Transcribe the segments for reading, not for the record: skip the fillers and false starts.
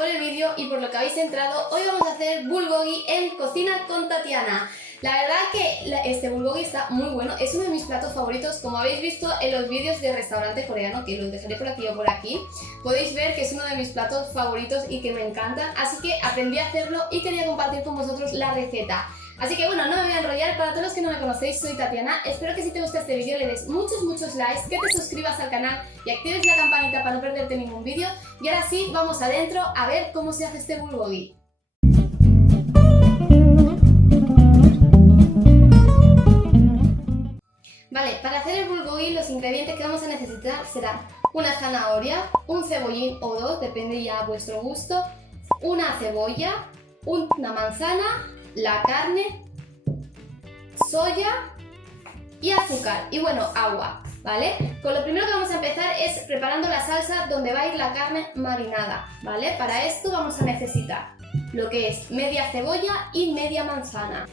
por el vídeo y por lo que habéis entrado. Hoy vamos a hacer bulgogi en Cocina con Tatiana. La verdad que este bulgogi está muy bueno, es uno de mis platos favoritos. Como habéis visto en los vídeos de restaurante coreano, que los dejaré por aquí o por aquí, podéis ver que es uno de mis platos favoritos y que me encantan. Así que aprendí a hacerlo y quería compartir con vosotros la receta. Así que bueno, no me voy a enrollar. Para todos los que no me conocéis, soy Tatiana. Espero que si te gusta este vídeo le des muchos likes, que te suscribas al canal y actives la campanita para no perderte ningún vídeo. Y ahora sí, vamos adentro a ver cómo se hace este bulgogi. Vale, para hacer el bulgogi los ingredientes que vamos a necesitar serán una zanahoria, un cebollín o dos, depende ya a vuestro gusto, una cebolla, una manzana, la carne, soya y azúcar y bueno, agua, ¿vale? Con lo primero que vamos a empezar es preparando la salsa donde va a ir la carne marinada, ¿vale? Para esto vamos a necesitar lo que es media cebolla y media manzana.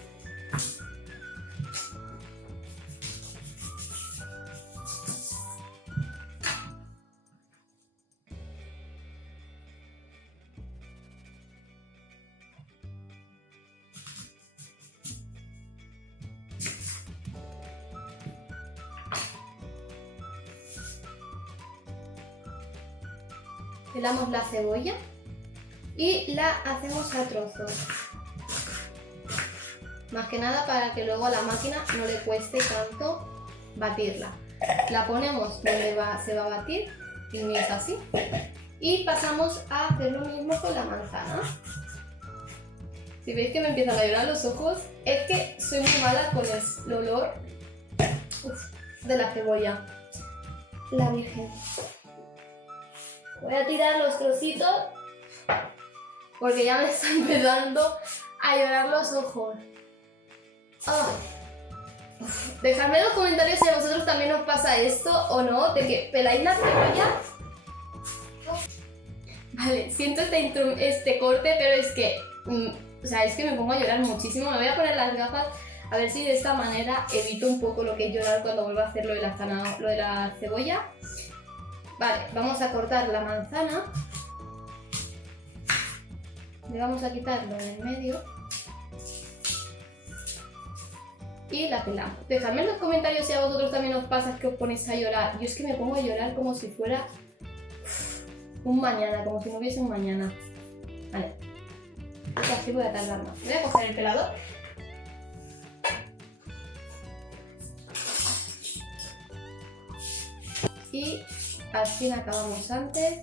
Pelamos la cebolla y la hacemos a trozos, más que nada para que luego a la máquina no le cueste tanto batirla. La ponemos donde se va a batir y es así, y pasamos a hacer lo mismo con la manzana. Si veis que me empiezan a llorar los ojos, es que soy muy mala con el olor de la cebolla. La Virgen. Voy a tirar los trocitos porque ya me están empezando a llorar los ojos. Dejadme en los comentarios si a vosotros también os pasa esto o no, de que peláis la cebolla. Vale, siento este corte, pero es que, es que me pongo a llorar muchísimo. Me voy a poner las gafas a ver si de esta manera evito un poco lo que es llorar cuando vuelva a hacer lo de la cebolla. Vale, vamos a cortar la manzana, le vamos a quitar lo del medio y la pelamos. Dejadme en los comentarios si a vosotros también os pasa que os ponéis a llorar. Yo es que me pongo a llorar como si fuera un mañana, como si no hubiese un mañana. Vale, y así voy a tardar más. Voy a coger el pelador. Y así acabamos antes.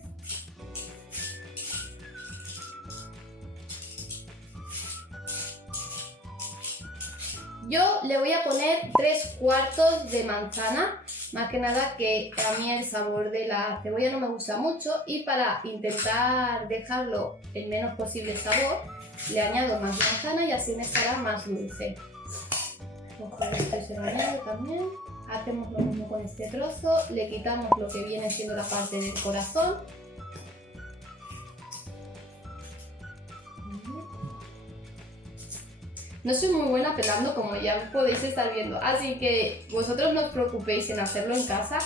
Yo le voy a poner 3/4 de manzana, más que nada que a mí el sabor de la cebolla no me gusta mucho y para intentar dejarlo el menos posible sabor, le añado más manzana y así me estará más dulce. Cojo esto y se lo añado también. Hacemos lo mismo con este trozo, le quitamos lo que viene siendo la parte del corazón. No soy muy buena pelando, como ya podéis estar viendo, así que vosotros no os preocupéis en hacerlo en casa,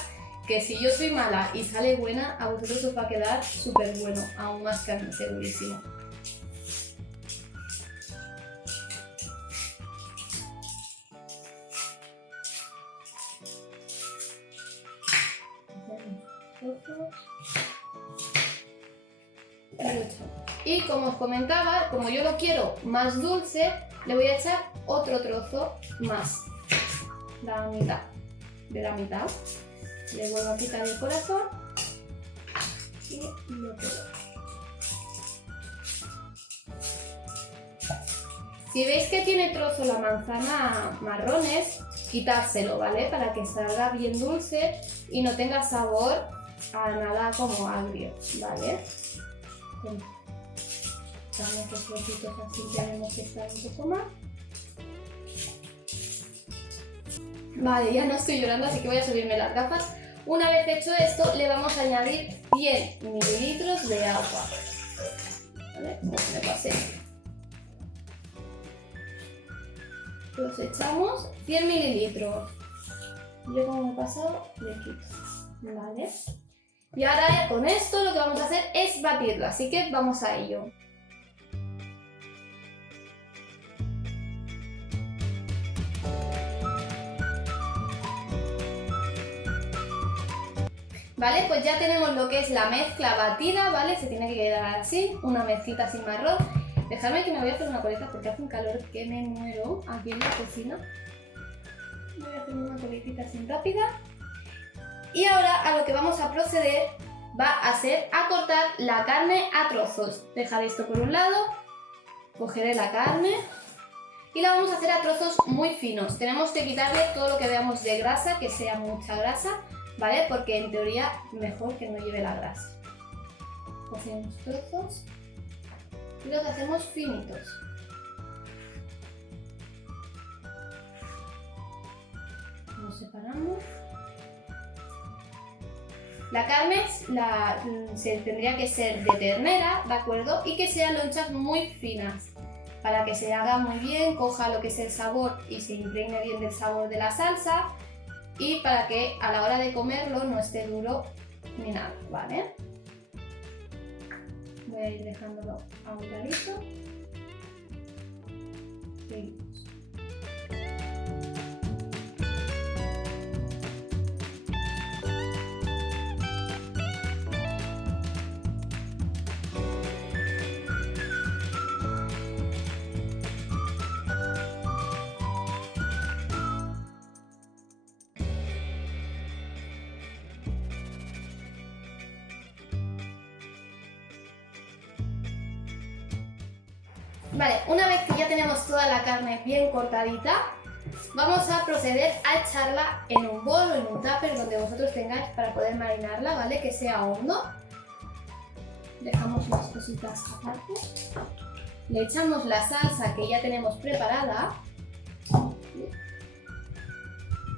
que si yo soy mala y sale buena, a vosotros os va a quedar súper bueno, aún más que a mí, segurísimo. Y como os comentaba, como yo lo quiero más dulce, le voy a echar otro trozo más, la mitad de la mitad. Le vuelvo a quitar el corazón y lo pego. Si veis que tiene trozo la manzana marrones, quitárselo, ¿vale? Para que salga bien dulce y no tenga sabor a nada como agrio, ¿vale? Damos los trocitos así, tenemos que estar un poco más. Vale, ya no estoy llorando, así que voy a subirme las gafas. Una vez hecho esto, le vamos a añadir 100 mililitros de agua. ¿Vale? Me pasé. Los echamos 100 mililitros. Yo como me he pasado, le quito. ¿Vale? Y ahora con esto lo que vamos a hacer es batirlo, así que vamos a ello. Vale, pues ya tenemos lo que es la mezcla batida, ¿vale? Se tiene que quedar así, una mezclita sin marrón. Dejadme que me voy a hacer una coleta porque hace un calor que me muero aquí en la cocina. Voy a hacer una coletita así rápida. Y ahora a lo que vamos a proceder va a ser a cortar la carne a trozos. Dejad esto por un lado, cogeré la carne y la vamos a hacer a trozos muy finos. Tenemos que quitarle todo lo que veamos de grasa, que sea mucha grasa, ¿vale? Porque en teoría mejor que no lleve la grasa. Cogemos trozos y los hacemos finitos. Los separamos. La carne se tendría que ser de ternera, ¿de acuerdo? Y que sean lonchas muy finas, para que se haga muy bien, coja lo que es el sabor y se impregne bien del sabor de la salsa, y para que a la hora de comerlo no esté duro ni nada, ¿vale? Voy a ir dejándolo a un ladito. Seguimos. Vale, una vez que ya tenemos toda la carne bien cortadita, vamos a proceder a echarla en un bol o en un tupper donde vosotros tengáis para poder marinarla, ¿vale? Que sea hondo. Dejamos unas cositas aparte. Le echamos la salsa que ya tenemos preparada,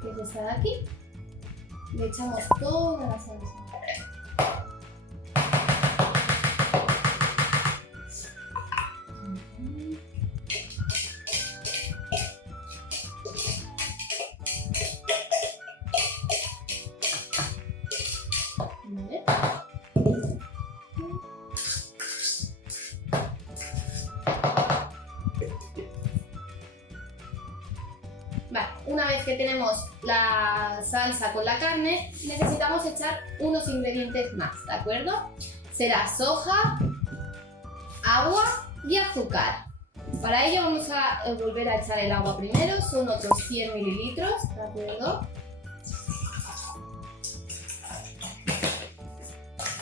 que es esta de aquí. Le echamos toda la salsa. Vale, una vez que tenemos la salsa con la carne, necesitamos echar unos ingredientes más, ¿de acuerdo? Será soja, agua y azúcar. Para ello vamos a volver a echar el agua primero, son otros 100 mililitros, ¿de acuerdo?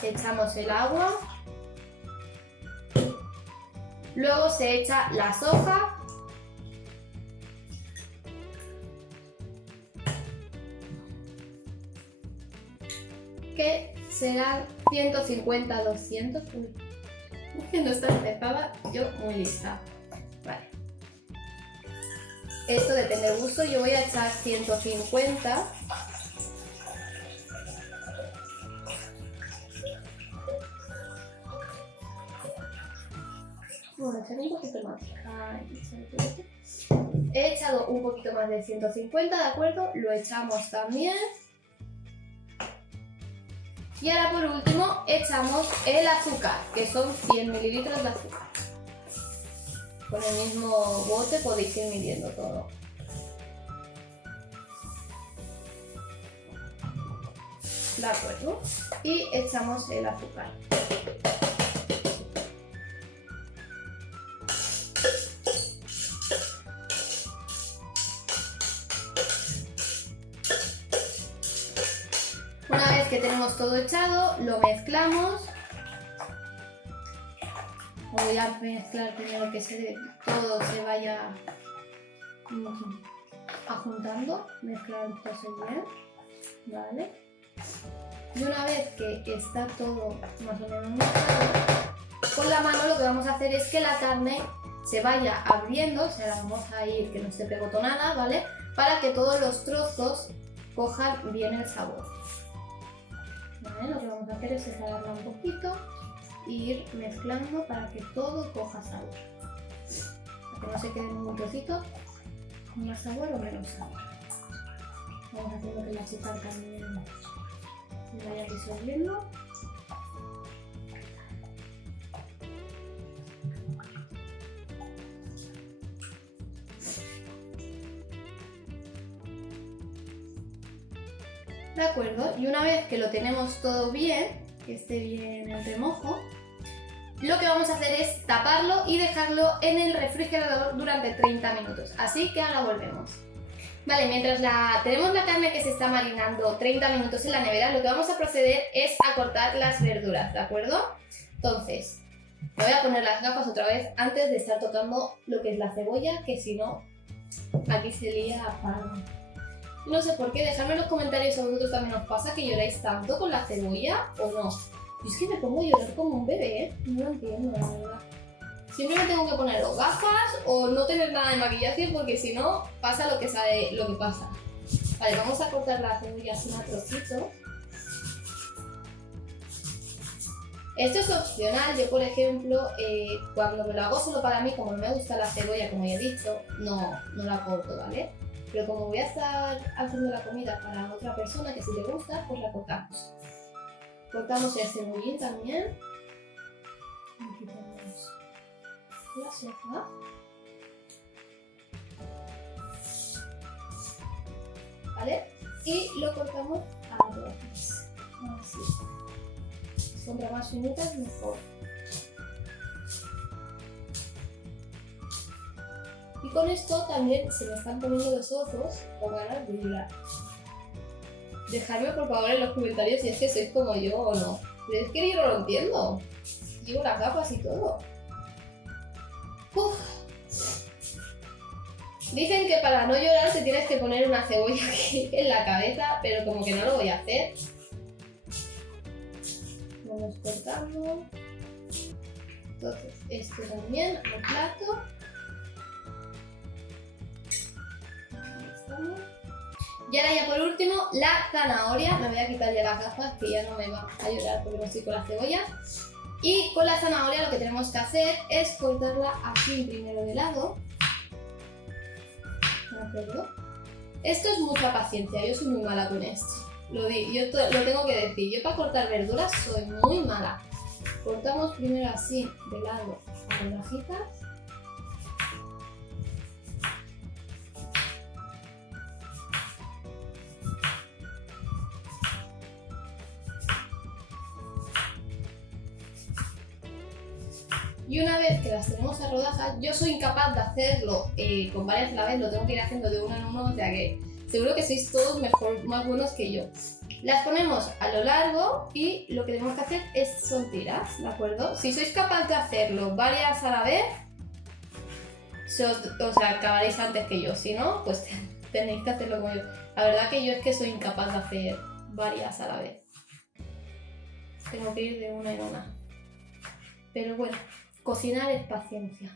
Echamos el agua, luego se echa la soja, que serán 150-200. Que no está empezada yo muy lista. Vale. Esto depende del gusto, yo voy a echar 150. Voy a echar un poquito más. He echado un poquito más de 150, ¿de acuerdo? Lo echamos también. Y ahora por último echamos el azúcar, que son 100 mililitros de azúcar. Con el mismo bote podéis ir midiendo todo. ¿De acuerdo? Y echamos el azúcar. Una vez que tenemos todo echado, lo mezclamos. Voy a mezclar primero que todo se vaya ajuntando, mezclar todo bien, ¿vale? Y una vez que está todo más o menos mezclado, con la mano lo que vamos a hacer es que la carne se vaya abriendo, o sea, la vamos a ir que no esté pegotonada, ¿vale? Para que todos los trozos cojan bien el sabor. ¿Vale? Lo que vamos a hacer es separarla un poquito e ir mezclando para que todo coja sabor. Para que no se quede ningún trocito con más sabor o menos sabor. Vamos haciendo que el azúcar también se vaya disolviendo. ¿De acuerdo? Y una vez que lo tenemos todo bien, que esté bien en remojo, lo que vamos a hacer es taparlo y dejarlo en el refrigerador durante 30 minutos. Así que ahora volvemos. Vale, mientras tenemos la carne que se está marinando 30 minutos en la nevera, lo que vamos a proceder es a cortar las verduras, ¿de acuerdo? Entonces, me voy a poner las gafas otra vez antes de estar tocando lo que es la cebolla, que si no, aquí se lía a palo. No sé por qué, dejadme en los comentarios si a vosotros también os pasa que lloráis tanto con la cebolla o no. Yo es que me pongo a llorar como un bebé, ¿eh? No lo entiendo, la verdad. Siempre me tengo que poner o gafas o no tener nada de maquillaje porque si no, pasa lo que pasa. Vale, vamos a cortar la cebolla así a trocitos. Esto es opcional, yo por ejemplo, cuando me lo hago solo para mí, como no me gusta la cebolla, como ya he dicho, no la corto, ¿vale? Pero como voy a estar haciendo la comida para otra persona que si le gusta, pues la cortamos. Cortamos el cebollín también. Y quitamos la soja. ¿Vale? Y lo cortamos a rodajas. Así. Contra más finitas, mejor. Y con esto también se me están poniendo los ojos con ganas de llorar. Dejadme por favor en los comentarios si es que sois como yo o no. Pero es que yo no lo entiendo. Llevo las gafas y todo. Uf. Dicen que para no llorar te tienes que poner una cebolla aquí en la cabeza, pero como que no lo voy a hacer. Vamos cortando. Entonces, esto también lo plato. Ahí estamos. Y ahora ya por último, la zanahoria. Me voy a quitar ya las gafas que ya no me va a llorar porque no estoy con la cebolla. Y con la zanahoria lo que tenemos que hacer es cortarla así primero de lado. ¿De acuerdo? Esto es mucha paciencia, yo soy muy mala con esto. Lo tengo que decir, yo para cortar verduras soy muy mala. Cortamos primero así de lado a rodajitas. Y una vez que las tenemos a rodajas, yo soy incapaz de hacerlo con varias a la vez, lo tengo que ir haciendo de uno en uno, o sea que seguro que sois todos más buenos que yo. Las ponemos a lo largo y lo que tenemos que hacer son tiras, ¿de acuerdo? Si sois capaz de hacerlo varias a la vez, acabaréis antes que yo, si no, pues tenéis que hacerlo como yo. La verdad que yo es que soy incapaz de hacer varias a la vez. Tengo que ir de una en una. Pero bueno, cocinar es paciencia.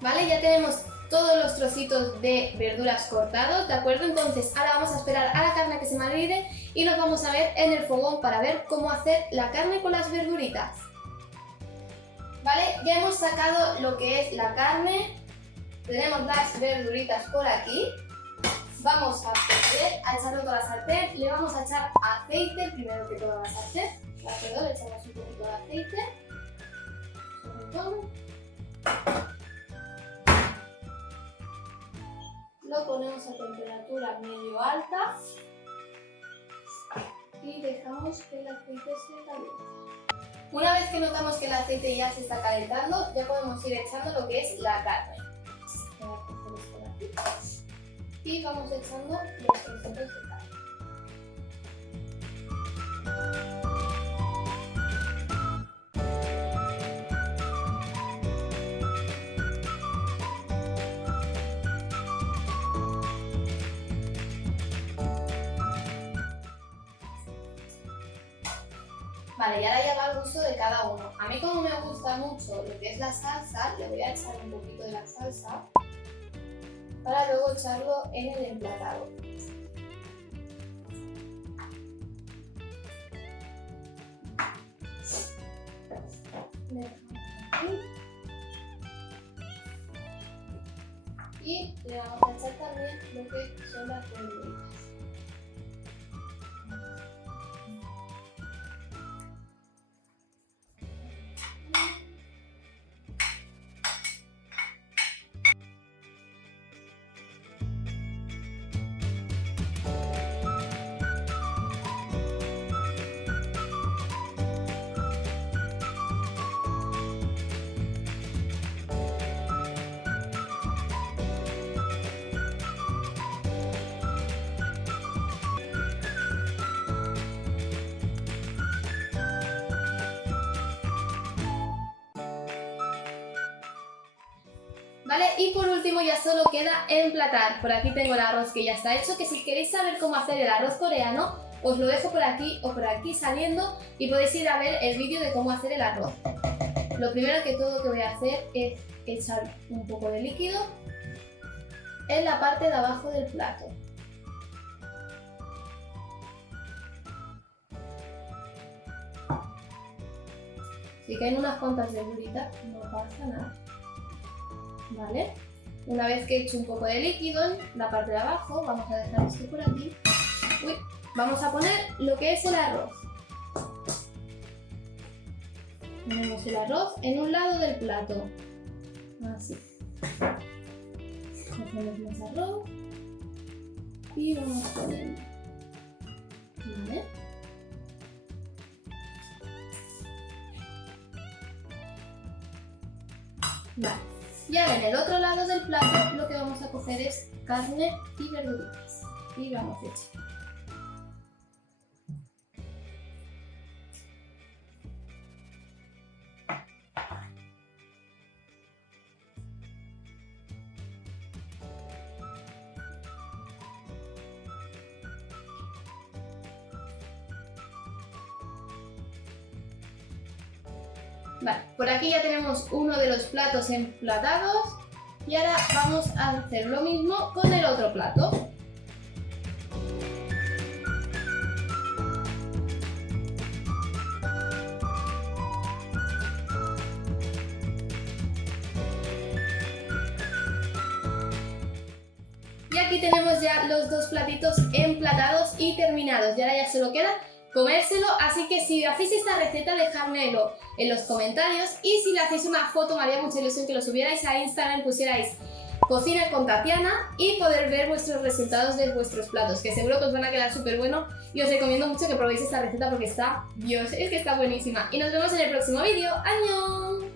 Vale, ya tenemos todos los trocitos de verduras cortados, ¿de acuerdo? Entonces ahora vamos a esperar a la carne que se marine y nos vamos a ver en el fogón para ver cómo hacer la carne con las verduritas. Vale, ya hemos sacado lo que es la carne, tenemos las verduritas por aquí. Vamos a proceder a echarlo toda la sartén, le vamos a echar aceite primero que toda la sartén, ¿de acuerdo? Le echamos un poquito de aceite, sobre todo. Lo ponemos a temperatura medio alta y dejamos que el aceite se caliente. Una vez que notamos que el aceite ya se está calentando, ya podemos ir echando lo que es la carne. Y vamos echando los trocitos de carne. Vale, y ahora ya va al gusto de cada uno. A mí como me gusta mucho lo que es la salsa, le voy a echar un poquito de la salsa para luego echarlo en el emplatado. Y le vamos a echar también lo que son las verduritas. ¿vale? Y por último ya solo queda emplatar. Por aquí tengo el arroz que ya está hecho, que si queréis saber cómo hacer el arroz coreano, os lo dejo por aquí o por aquí saliendo y podéis ir a ver el vídeo de cómo hacer el arroz. Lo primero que todo que voy a hacer es echar un poco de líquido en la parte de abajo del plato. Si caen unas cuantas de verduritas, no pasa nada. ¿Vale? Una vez que he hecho un poco de líquido en la parte de abajo, vamos a dejar esto por aquí. Uy, vamos a poner lo que es el arroz. Ponemos el arroz en un lado del plato. Así. Cogemos más arroz y vamos poniendo. ¿Vale? Vale. Y ahora en el otro lado del plato lo que vamos a coger es carne y verduritas. Y vamos a echar. Vale, por aquí ya tenemos uno de los platos emplatados y ahora vamos a hacer lo mismo con el otro plato. Y aquí tenemos ya los dos platitos emplatados y terminados y ahora ya solo queda comérselo, así que si hacéis esta receta dejádmelo en los comentarios y si le hacéis una foto me haría mucha ilusión que lo subierais a Instagram, pusierais Cocina con Tatiana y poder ver vuestros resultados de vuestros platos, que seguro que os van a quedar súper buenos y os recomiendo mucho que probéis esta receta porque está, Dios, es que está buenísima. Y nos vemos en el próximo vídeo. ¡Añón!